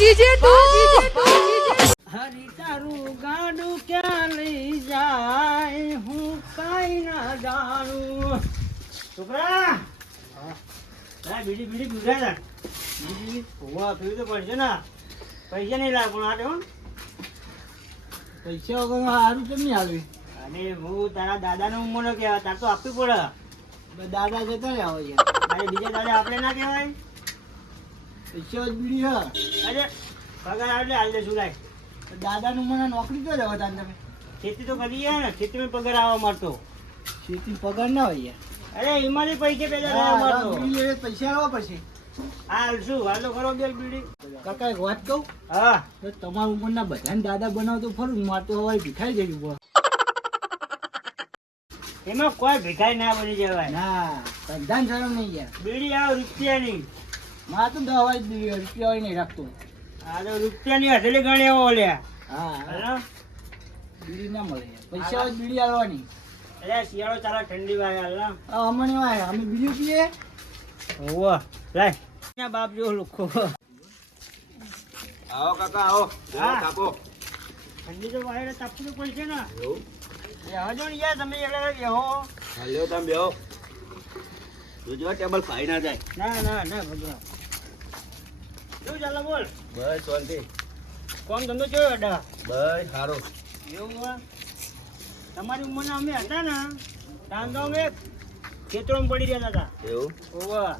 GJ તું હરી તારું ગાડું ક્યાં લઈ જાય હું કાઈ ના જાણું. છોકરા બીડી પીવડાય બીડી હોવા પીવું તો પડશે ને. પૈસા નહીં લાગે પણ આટે હો પૈસા વગર સારું કેમ નહીં આવી? અને હું તારા દાદાનો ઉંમરનો કહેવાય તાર તો આપવી પડે. દાદા જતા ને આવે અરે બીજા દાદા આપણે ના કહેવાય. પૈસા જ બીડી હા. અરે પગાર આવે હાલ દે શું લાય. દાદાનું મને નોકરી તો જવા તાન તમે ખેતી તો કરીએ ને ખેતીમાં પગાર આવવા મળતો. ખેતી પગાર ના હોય અરે એમાંથી પૈસા પેદા થવા મળતો. બીડી પૈસા આવવા પડશે. હાલ શું હાલો કરો બેલ બીડી. કાકા એક વાત કહું? હા તો તમારા ઉંમરના બધાને દાદા બનાવતો ફરું મારે તો હવે ભીખાઈ જઈ. એમાં કોઈ ભિખારી ના બની જવાય. ના ધંધાન શરમ નહીં યાર. બીડી આવ રૂપિયાની. મારે તો દવા જ બીડી રૂપિયા હોય નહીં રાખતો. આ તો રૂપિયાની હથેલી ગણી એવો ઓલ્યા. હા બીડી ના મળે પૈસા હોય બીડી આવવાની. અરે શિયાળો ચાલે ઠંડી વાગે હાલ. અમને વાય અમે બીજું પીએ. ઓવા લાય બાપ જો લોકો. આવો કાકા આવો. હા. કાકો ઠંડી તો વાયડે તાપવું તો પડશે ને. બેહજો ને યાર તમે એટલે બેહો. હાલ્યો તમે બેહો. જોજો ટેબલ ખાઈ ના જાય. ના ભગવાન શું ચાલે બોલ. બસ શાંતિ. કોમ ધંધો જોયો અડા. બસ સારું. એવું હોય તમારી ઉંમરના અમે હતા ને ત્યાં તો અમે ખેતરોમાં પડી રહ્યા હતા. એવું ઓવા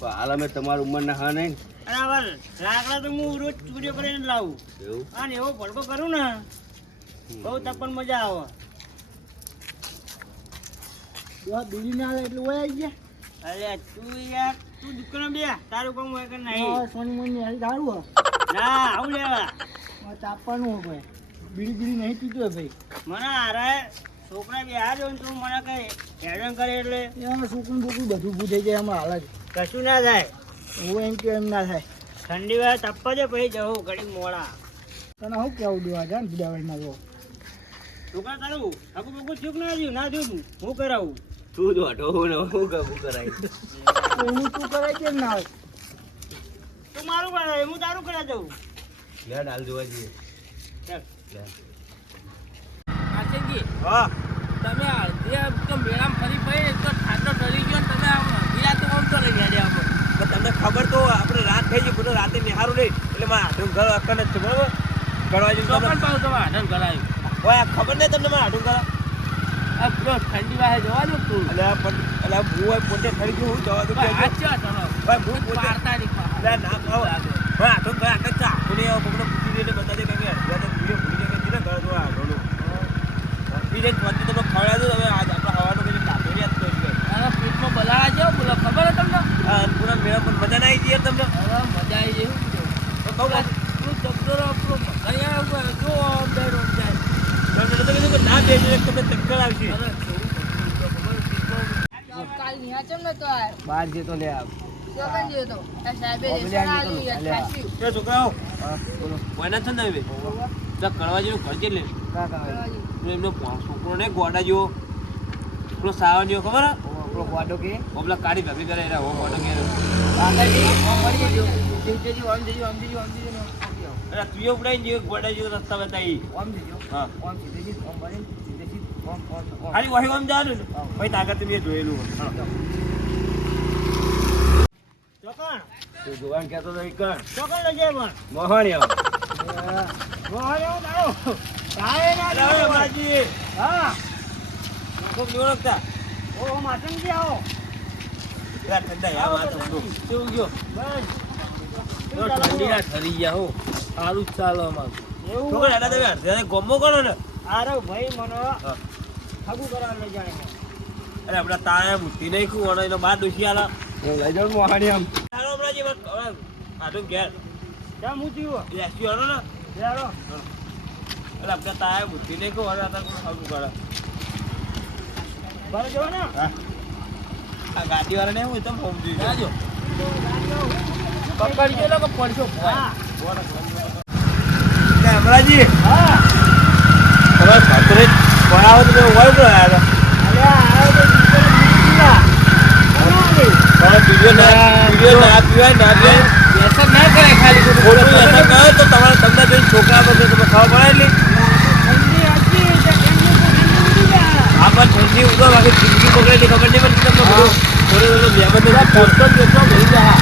પણ હાલ અમે તમારી ઉંમરના હા નહીં. અને હવે લાકડા તો હું રોજ ચોરીઓ કરીને જ લાવું. એવું અને એવો ભડકો કરું ને બહુ તપન મજા આવે. બીડી ના આવે એટલે હોય આવી ગયા. અરે તું યાર તું દુકાન બે તારું કામ હોય કે નહીં. સોની મોની હારી દારૂ હોય. ના આવું લેવા તાપવાનું હોય ભાઈ. બીડી નહીં પીતો હોય ભાઈ. મને હારે છોકરા બે આ જો તું મને કઈ હેરાન કરે એટલે એમાં સુકુન બુકુન બધું ઊભું થઈ જાય એમાં હાલ જ. કશું ના થાય. હું એમ કે એમ ના થાય. ઠંડી વાર તપવા દે પછી જવું ઘડી મોડા. તને હું કેવું દઉં આજે ને બીજાવાળીમાં જો છોકરા તારું આખું બકું ચૂક ના થયું ના થયું હું કરાવું. તું જો હટો ને હું કબૂ કરાય. તો હું તું કરાય કેમ ના આવે? તું મારું કરાવે હું તારું કરા દઉં. લે હાલ જોવા જઈએ. ચાલ. લે. આશેજી હા તમે અડધી તો મેળામાં ફરી પડી તો ઠાઠો ડરી ગયો ને તમે હીરા તો આમ તો લઈ ગયા પણ તમને ખબર તો આપણે રાત થઈ ગઈ બધું રાતે નિહારું નહીં એટલે મારા હાથું ઘર અકન જ છે બરાબર. કરવા જેવું તો પણ પાછું તમે આઢન કરાયું. હોય ખબર નહીં તમને મારા હાથું કરા. આ પેલો ઠંડી વાહે જવા દો તું એટલે હું હોય પોતે ખરી ગયું હું જવા દઉં. આ ચા તમે ભાઈ હું પોતે પાડતા નહીં લે ના ખાવ. ભાઈ હાથું ભાઈ આખા ચાકુ ને પકડો પૂછી દે બધા દે કે અડધા તો ભૂલી જાય કે ઘર તો આગળનું બીજે પછી તમે ખવડાવી દો. હવે આજ આપણે હવાનું કંઈ કાઢો યાદ તો એટલે આના પેટમાં બલાડા જેવો બોલો ખબર હે તમને પૂરા મેળા પણ મજા ના આવી જઈએ તમને. હવે મજા આવી જાય તો કહું તું જબરો આપણો અહીંયા જો આમ જાય તમને તો કીધું કે ના બેસી તમને ચક્કર આવશે. કાલ નિયા ચમ નતો આયો. બહાર જતો લે આવ. જોકન જો તો આ સાહેબે ઓબલે રેશન આની આલ્યું કરું. યાર ખાસી. કે છોકરાઓ બોલો કોઈના છે ને હવે તો કરવા જેવું કરજે લે. કાકા તું એમનો છોકરો ને ગોડા જેવો પેલો સાવન જેવો ખબર હે આપણો વાડો કે પેલા કાઢી ભાભી કરે એના હો ગોડો કે કાકાજી આમ કરી દેજો. જીવજેજી આમ દેજો આમ દેજો આમ દેજો અરે તું એ ઉપડાઈ જેવો ગોડા જેવો રસ્તા બતાવી. આમ દેજો. હા આમ સીધેજી આમ બની સીધેજી આમ આમ ખાલી વહી આમ જવાનું ને ભાઈ તાકાત મેં જોયેલું હોય. ચોકણ તું જોવાનું કહેતો તો કર ચોકણ લઈ જાય પણ મોહણી આવ રોહન એવું તારો કાય ના અરે જોયો. બાજી હા ખૂબ જોરકતા ઓ માતંગજી આવો યાર ઠંડા યાર વાત તો કેવું ગયો બસ તો ઠંડી ના ઠરી ગયા હો સારું જ ચાલો અમારું એવું છોકરા એના તમે અડધા ગમો કરો ને. આરો ભાઈ મને હા. ખગું કરવા લઈ જાય અરે આપણા તાયા મૂર્તિ નહીં ખું અને એનો બાર ડોસી આલા લઈ જાવ મોહાણી આમ. તારો હમણાં જે આટલું ઘેર કેમ હું થયું એસી વાળો ને યારો એટલે આપણે તાયા મૂર્તિ નહીં ખું અને અત્યારે કોઈ ખાવું કરે. ભરે જો ને આ ગાડી વાળા ને એવું તો ફોન જોઈએ જાજો પકડજો લો કે પડશો હા હમણાંજી હા તમારે ભાતરે ભણાવો તો હોય તો યાર અરે આયો તો દીકરા બીજો ના પીવાય ના પીવાય વ્યસન ના કરે ખાલી ખોટું વ્યસન કરે બધા પોસ્ટો જેટલો ભરી જા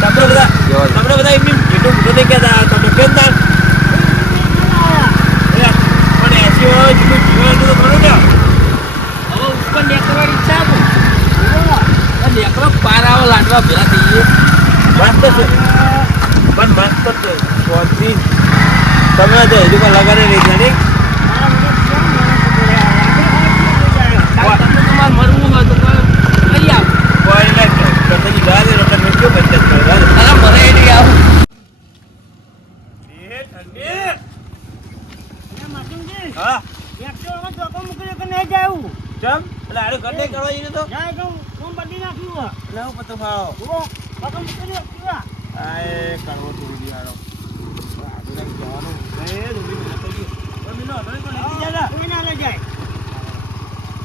તમને બધા એમની જેટલું મોટું નહીં કહેતા તમને કેમ તાર પણ 80 હોય જેટલું જીવન તો ખરું ને હવે ઉપર નેકરવાની ઈચ્છા છે નેકરો પાર આવો લાડવા ભેગા થઈએ મસ્ત છે પણ મસ્ત છે સ્વાદથી તમે તો હજુ પણ લગાડે નહીં જાણી તમને તમારે મળવું હોય તો લઈ આવો કોઈ નહીં કથાની ગાળે રોટલા મેં કેવું બચત કરે અરે મને એ નહીં આવું એ ઠંડી હા ચમ એટલે આડું ઘર નહીં કરવા જઈને તો એટલે હું પતો ફાળો આય કરવો થોડી બિહાડો આડું જવાનું એ રૂબી મને તો પણ મીનો આપણે તો લઈ જાય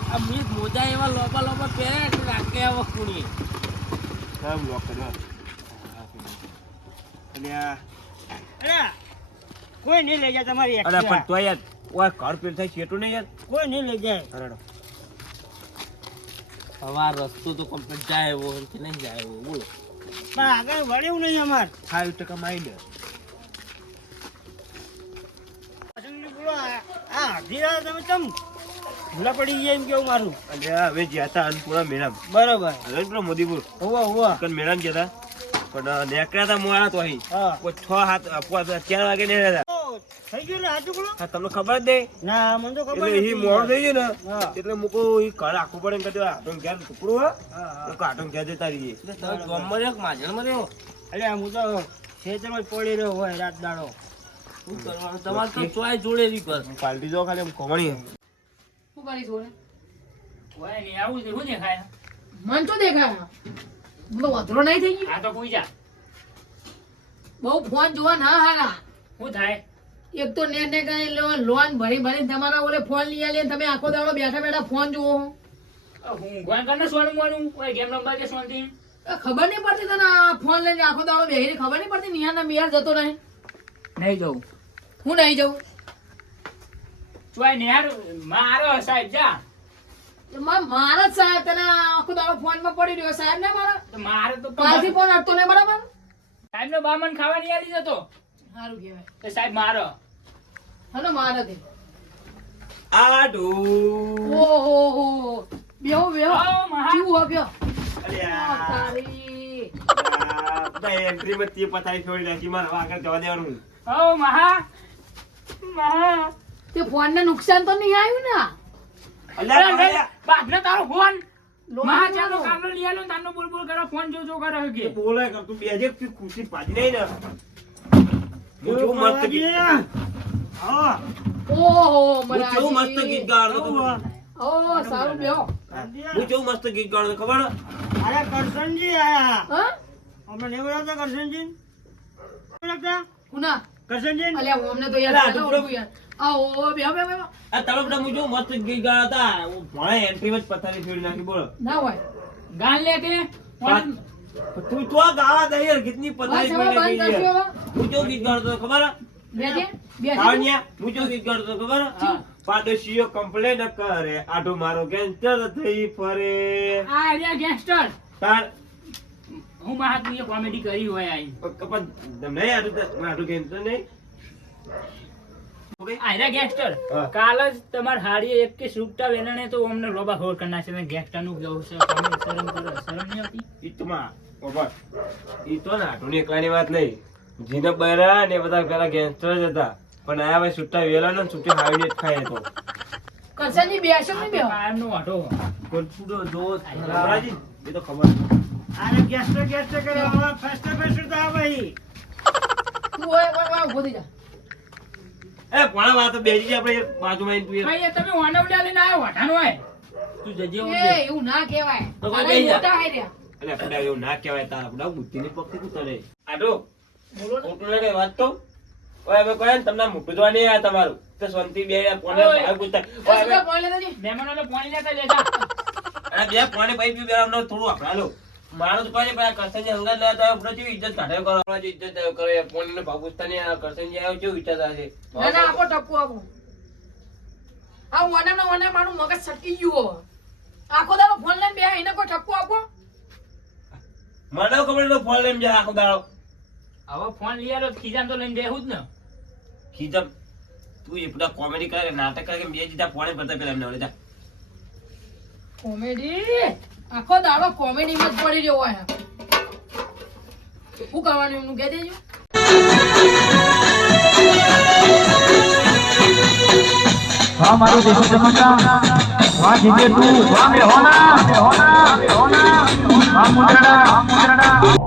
આ મીત મોજા એવા લોબા લોબા પહેરે એટલે રાખે આવો કુણી સબ લોક કર્યો કોઈ નહીં લઈ જાય તમારી અરે પણ તો યાર ઓય ઘર પેલ થાય છેટું નહીં યાર કોઈ નહીં લઈ જાય અરેડો હવે આ રસ્તો તો કમ્પ્લીટ જાય એવો કે નહીં જાય એવો બોલો પણ આગળ વળ્યું નહીં અમાર 5% માઇન્ડ તમે ચમ ભૂલા પડી ગયા એમ કેવું મારું અને હવે જ્યાં હતા અન્નપૂર્ણા મેળામ બરોબર હવે પેલો મોદીપુર હોવા હોવા કન મેળામ ગયા હતા પણ નેકળ્યા હતા મોડા તો અહીં હા કોઈ 6 7 4 વાગે નહીં હતા થઈ ગયું ને હાચું બોલો હા તમને ખબર જ નહીં ના મને તો ખબર એટલે ઈ મોડું થઈ ગયું ને હા. એટલે મૂકો ઈ ઘર આખું પડે ને કહેતો આટો ઘેર ટુકડું હોય તો કાટો ઘેર જતા રહીએ એટલે તમે ગામમાં રહ્યો કે માજણમાં રહ્યો એટલે હું તો ખેતરમાં જ પડી રહ્યો હોય રાત દાડો શું કરવાનું તમારે તો ચોય જોડે રહી કર પાલટી જો ખાલી આમ કોમણી શું કરી છોડે ચોય નહીં આવું છે શું દેખાય મન તો દેખાય બોલો વધરો નહીં થઈ ગયું આ તો કોઈ જા બહુ ફોન જોવા ના હારા શું થાય એક તો નેટ ને કઈ લોન ભરી ભરી તમારા ઓલે ફોન લઈ આલે તમે આખો દાડો બેઠા બેઠા ફોન જુઓ હું ગોન કરને સોનું મોનું કોઈ ગેમ રમવા કે સોનથી ખબર નહીં પડતી તને આ ફોન લઈને આખો દાડો બેહીને ખબર નહીં પડતી નિહાના બિહાર જતો નહીં નહીં જવું હું નહીં જઉં ચોય નેહાર મારો સાહેબ જા મારા જ સાહેબ તને આખો દાડો ફોન માં પડી રહ્યો સાહેબ ને મારા તો મારે તો કાલથી ફોન અડતો નહીં બરાબર સાહેબ નો બામન ખાવા નહીં આવી જતો સારું કહેવાય તો સાહેબ મારો હલો મારા દે આડુ ઓહો હો બેહો બેહો ઓ મહા જીવ હો બેહો અલ્યા તારી બધા એન્ટ્રી માં તે પતાઈ છોડી નાખી મારે હવે આગળ જવા દેવાનું ઓ મહા મહા તે ફોન ને નુકસાન તો નહીં આવ્યું ને અલ્યા બાપને તારો ફોન લોન મહા નો. ચાલો કામનો લઈ આલો તારનો બોલ બોલ કરો ફોન જો જો કરો કે બોલે કર તું બેજે તું ખુશી પાડી નહીં ને હું કેવું મસ્ત ગીત હા ઓહો હું કેવું મસ્ત ગીત ગાતો તો ઓ સારું બેહો હું કેવું મસ્ત ગીત ગાતો ખબર અરે કરશનજી આયા હા અમે નહીં બોલાવતા કરશનજી બોલાવતા કુના કરશનજી અલ્યા અમને તો યાર અલ્યા, ના ઓળખું યાર આ ઓ બેહો બેહો બેહો આ તમે બધા હું કેવું મસ્ત ગીત ગાતા હતા હું ભણે એન્ટ્રી માં જ પથારી છોડી નાખી બોલો ના હોય ગાન લે કે ફોન તું તો આ ગાવા દે યાર ગીતની પથારી બસ હવે છોડી બંધ નાખી કરજો યાર. હું કેવું ગીત ગાતો હતો ખબર બેઠે બેઠે કાવણિયા હું કેવું ગીત ગાતો હતો ખબર હા. પાડોશીઓ કમ્પ્લેન કરે આટો મારો કેન્સર થઈ ફરે આ રહ્યા ગેંગસ્ટર તાર હું મહા તું કોમેડી કરી હોય આઈ પણ તમને આટું કેન્સર નહીં આ રહ્યા ગેંગસ્ટર હા. કાલ જ તમાર હાડી એક કે સુકટા વેલણે તો અમને લોબા ખોર કરી નાખશે ને ગેંગસ્ટર નું જવું છે તમે શરમ કરો શરમ નહીં આવતી ઈતમાં બાબા ઈ તો ને આટુની એકલાની વાત નહીં જીને બૈરા ને બધા પેલા ગેંગસ્ટર જ હતા પણ આયા ભાઈ છૂટા વેલા ને છૂટી હાવીને જ ખાય તો કરશનજી બેસો ને બેહો કાયમ નો વાટો કોલપુડો જો રાજી એ તો ખબર અરે ગેસ્ટ કરે હવે ફર્સ્ટ ફર્સ્ટ તો આ ભાઈ તું ઓય ઉભો થઈ જા એ પણ વાત બેજી છે આપણે બાજુમાં તું ભાઈ એ તમે વાનવડિયા લઈને આવ્યો વાટાનો હોય તું જજે એ એવું ના કહેવાય તો કોઈ તારા બેહી જા. મોટા હે રહ્યા એટલે કડા એવું ના કહેવાય તારા કડા બુદ્ધિની પક્ષી તું તને આટો બોલો ને મોટું કઈ વાત તો ઓય હવે કોઈ તમને મોટું જોવા નહીં આ તમારું તો શાંતિ બે પોને ઓય. ભાઈ પૂછતા દસ ઓય હવે રૂપિયા પોઈ લેતા જી. મહેમાનોને પાણી લેતા લેતા અને બે પોને ભાઈ પી બેરામ થોડું આપડાલો મારો તો કોઈ પણ કરસનજી અંગત લેતા હોય આપણે કેવી ઇજ્જત કાઢે કરો આપણે ઇજ્જત કરે પોને ભાવ પૂછતા નહીં આ કરસનજી આવ્યો કેવું વિચારતા છે ના ના આપો ટપકું આપો આ વનામના વના મારું મગજ સટકી ગયું આખો દાડો ફોન લઈને બે એને કોઈ ઠપકો આપો. મને ખબર તો ફોન લઈને જાય આખો દાડો. હવે ફોન લઈ આલો ખીજામ તો લઈને જવું જ ને. ખીજમ તું એ બધા કોમેડી કરે નાટક કરે કે બે જીતા ફોને ભરતા પેલા એમને જા. કોમેડી આખો દાડો કોમેડી માં જ પડી રહ્યો હોય. શું કરવાનું એમનું કહી દેજો. હા મારું દેશી ચમચા વાહ જીતે તું વાહ મે હોના વાહ મુદ્રડા